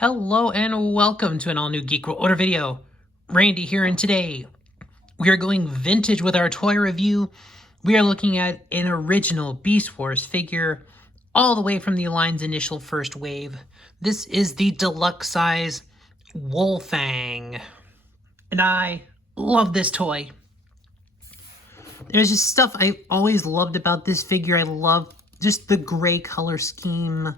Hello and welcome to an all-new Geek World Order video. Randy here, and today we are going vintage with our toy review. We are looking at an original Beast Wars figure all the way from the line's initial first wave. This is the deluxe size Wolfang, and I love this toy. There's just stuff I always loved about this figure. I love just the gray color scheme.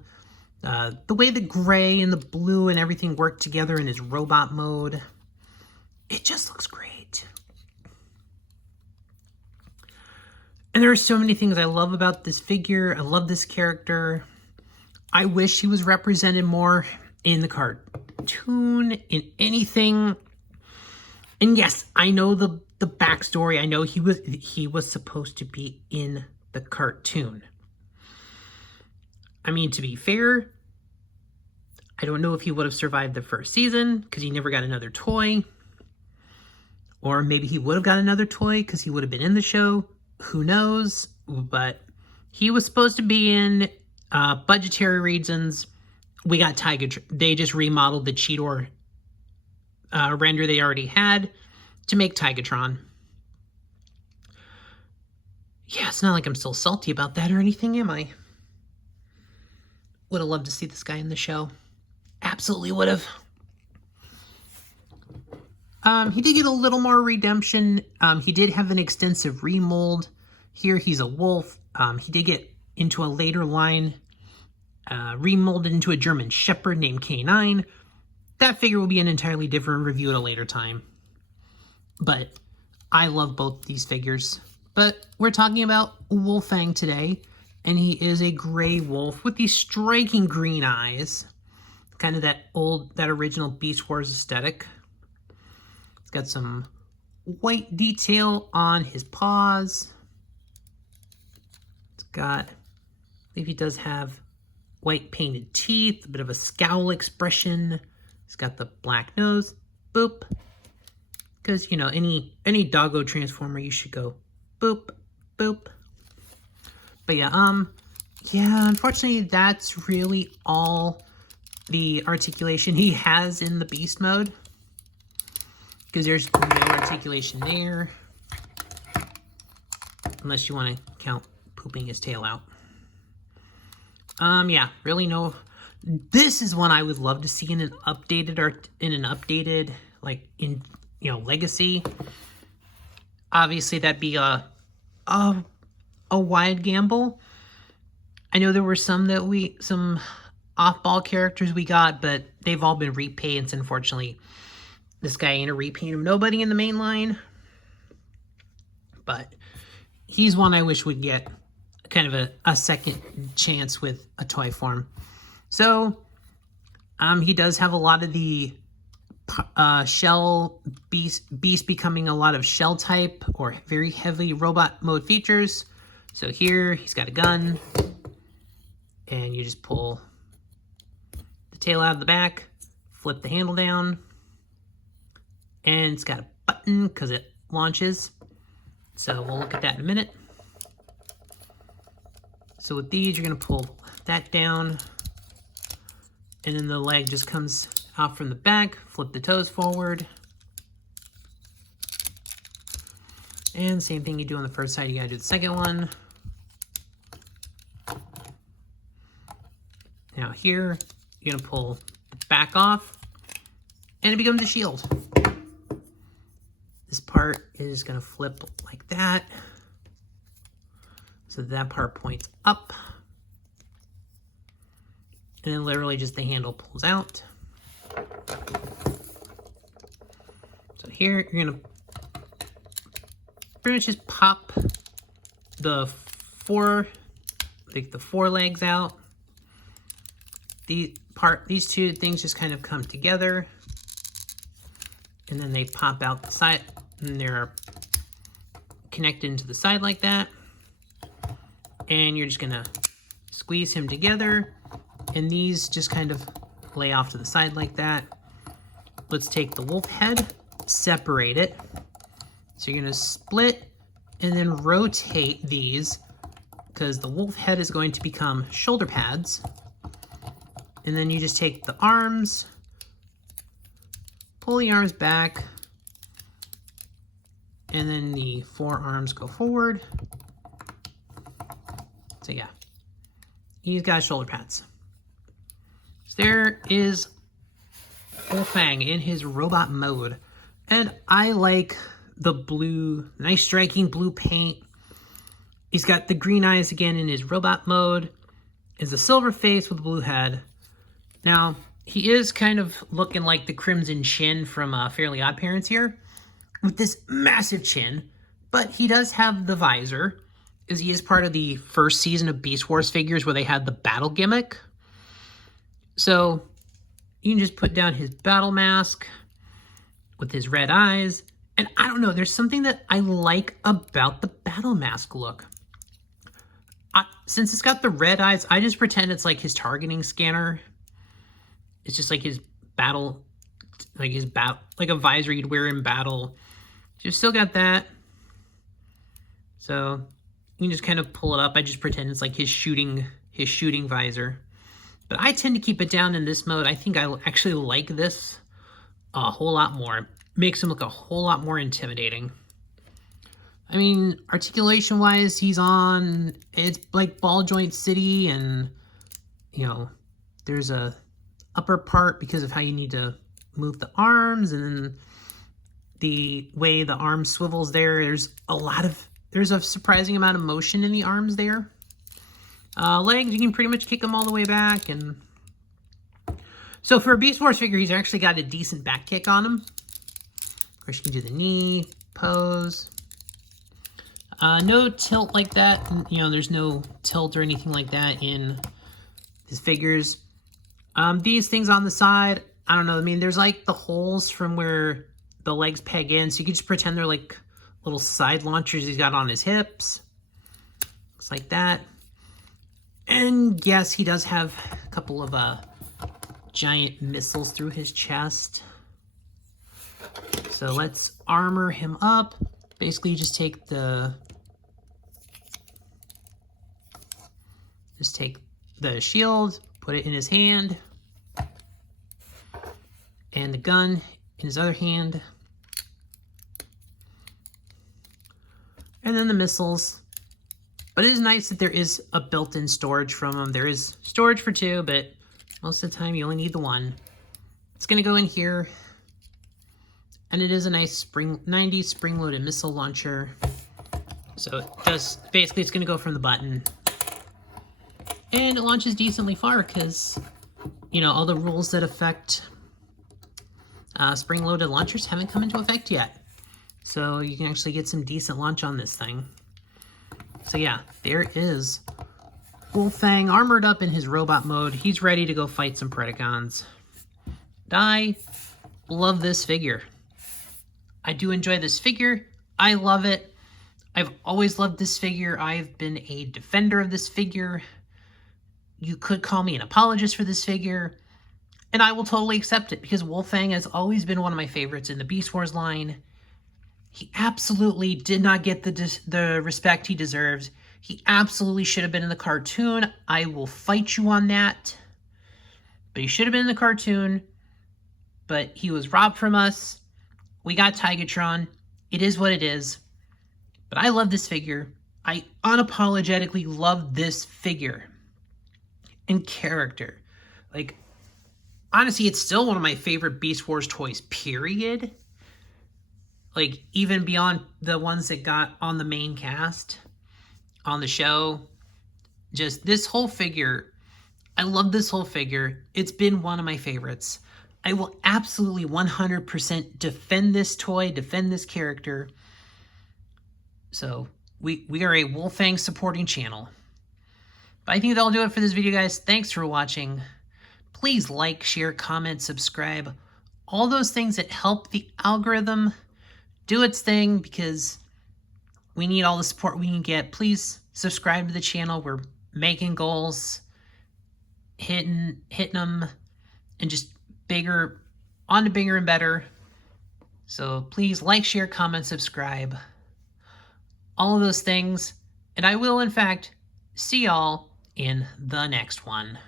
The way the gray and the blue and everything work together in his robot mode, it just looks great. And there are so many things I love about this figure. I love this character. I wish he was represented more in the cartoon, in anything. And yes, I know the backstory. I know he was supposed to be in the cartoon. I mean, to be fair, I don't know if he would have survived the first season because he never got another toy. Or maybe he would have got another toy because he would have been in the show. Who knows? But he was supposed to be in budgetary reasons. We got Tigatron. They just remodeled the Cheetor render they already had to make Tigatron. Yeah, it's not like I'm still salty about that or anything, am I? Would have loved to see this guy in the show. Absolutely would have. He did get a little more redemption. He did have an extensive remold. Here he's a wolf. He did get into a later line, remolded into a German Shepherd named K9. That figure will be an entirely different review at a later time. But I love both these figures. But we're talking about Wolfang today. And he is a gray wolf with these striking green eyes. Kind of that original Beast Wars aesthetic. He's got some white detail on his paws. It's got, I believe he does have white painted teeth, a bit of a scowl expression. He's got the black nose. Boop. Because, you know, any doggo transformer, you should go boop, boop. But yeah, unfortunately, that's really all the articulation he has in the beast mode. Because there's no articulation there. Unless you want to count pooping his tail out. Yeah, really no. This is one I would love to see in an updated, like, in, you know, Legacy. Obviously, that'd be a wide gamble. I know there were some off-ball characters we got, but they've all been repaints, unfortunately. This guy ain't a repaint of nobody in the main line. But he's one I wish would get kind of a second chance with a toy form. So, he does have a lot of the shell beast becoming a lot of shell type or very heavy robot mode features. So here, he's got a gun, and you just pull the tail out of the back, flip the handle down, and it's got a button because it launches. So we'll look at that in a minute. So with these, you're going to pull that down, and then the leg just comes out from the back, flip the toes forward. And same thing you do on the first side, you gotta do the second one. Now here, you're gonna pull the back off, and it becomes a shield. This part is gonna flip like that. So that part points up. And then literally just the handle pulls out. So here, you're gonna pretty much just pop the four legs out. These two things just kind of come together, and then they pop out the side, and they're connected into the side like that. And you're just gonna squeeze him together, and these just kind of lay off to the side like that. Let's take the wolf head, separate it. So you're gonna split and then rotate these because the wolf head is going to become shoulder pads. And then you just take the arms, pull the arms back, and then the forearms go forward. So yeah, he's got shoulder pads. So there is Wolfang in his robot mode. And I like the blue, nice striking blue paint. He's got the green eyes again in his robot mode. Is a silver face with a blue head. Now, he is kind of looking like the Crimson Chin from Fairly Odd Parents here, with this massive chin, but he does have the visor, as he is part of the first season of Beast Wars figures where they had the battle gimmick. So you can just put down his battle mask with his red eyes, and I don't know, there's something that I like about the battle mask look. Since it's got the red eyes, I just pretend it's like his targeting scanner. It's just like his battle, like a visor you'd wear in battle. You've still got that. So you can just kind of pull it up. I just pretend it's like his shooting visor. But I tend to keep it down in this mode. I think I actually like this a whole lot more. Makes him look a whole lot more intimidating. I mean, articulation-wise, it's like ball joint city, and, you know, there's a upper part because of how you need to move the arms, and then the way the arm swivels there's a surprising amount of motion in the arms there. Legs, you can pretty much kick them all the way back, and so for a Beast Wars figure, he's actually got a decent back kick on him. Of course, you can do the knee pose. No tilt like that. You know, there's no tilt or anything like that in his figures. These things on the side, I don't know. I mean, there's like the holes from where the legs peg in, so you can just pretend they're like little side launchers he's got on his hips. Looks like that. And yes, he does have a couple of giant missiles through his chest. So let's armor him up. Basically, you just take the shield, put it in his hand, and the gun in his other hand, and then the missiles. But it is nice that there is a built-in storage from them. There is storage for two, but most of the time you only need the one. It's going to go in here, and it is a nice 90s spring-loaded missile launcher. So it does, basically it's going to go from the button. And it launches decently far because, you know, all the rules that affect spring-loaded launchers haven't come into effect yet. So you can actually get some decent launch on this thing. So yeah, there is Wolfang armored up in his robot mode. He's ready to go fight some Predacons. I love this figure. I do enjoy this figure. I love it. I've always loved this figure. I've been a defender of this figure. You could call me an apologist for this figure, and I will totally accept it because Wolfang has always been one of my favorites in the Beast Wars line. He absolutely did not get the respect he deserves. He absolutely should have been in the cartoon. I will fight you on that. But he should have been in the cartoon. But he was robbed from us. We got Tigatron. It is what it is. But I love this figure. I unapologetically love this figure and character. Like, honestly, it's still one of my favorite Beast Wars toys, period. Like, even beyond the ones that got on the main cast, on the show. Just this whole figure, I love this whole figure. It's been one of my favorites. I will absolutely 100% defend this toy, defend this character. So, we are a Wolfang supporting channel. But I think that'll do it for this video, guys. Thanks for watching. Please like, share, comment, subscribe. All those things that help the algorithm do its thing because we need all the support we can get. Please subscribe to the channel. We're making goals, hitting them, and just bigger, on to bigger and better. So please like, share, comment, subscribe. All of those things. And I will, in fact, see y'all in the next one.